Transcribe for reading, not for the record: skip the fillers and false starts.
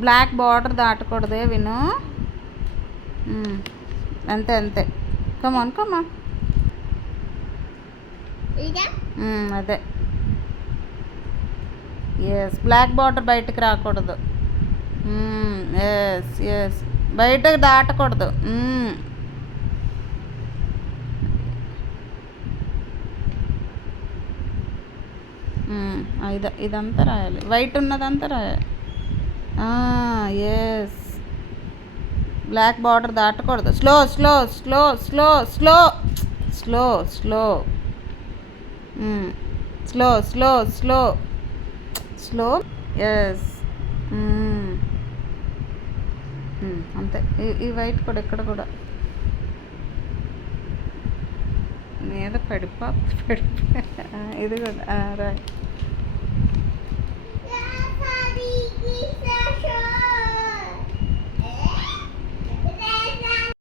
Black border దాటకూడదే విను. అంతే అంతే. కమాన్ కమాన్. అదే. ఎస్, బ్లాక్ బార్డర్ బయటకు రాకూడదు. ఎస్ ఎస్, బయటకు దాటకూడదు. ఇదంతా రాయాలి, వైట్ ఉన్నదంతా రాయాలి. ఎస్, బ్లాక్ బార్డర్ దాటకూడదు. Slow slow slow slow slow slow slow slow slow slow slow. Yes, అంతే. ఈ వైట్ కూడా ఇక్కడ కూడా మీద పడిపో ఇది కూడా రాయ్.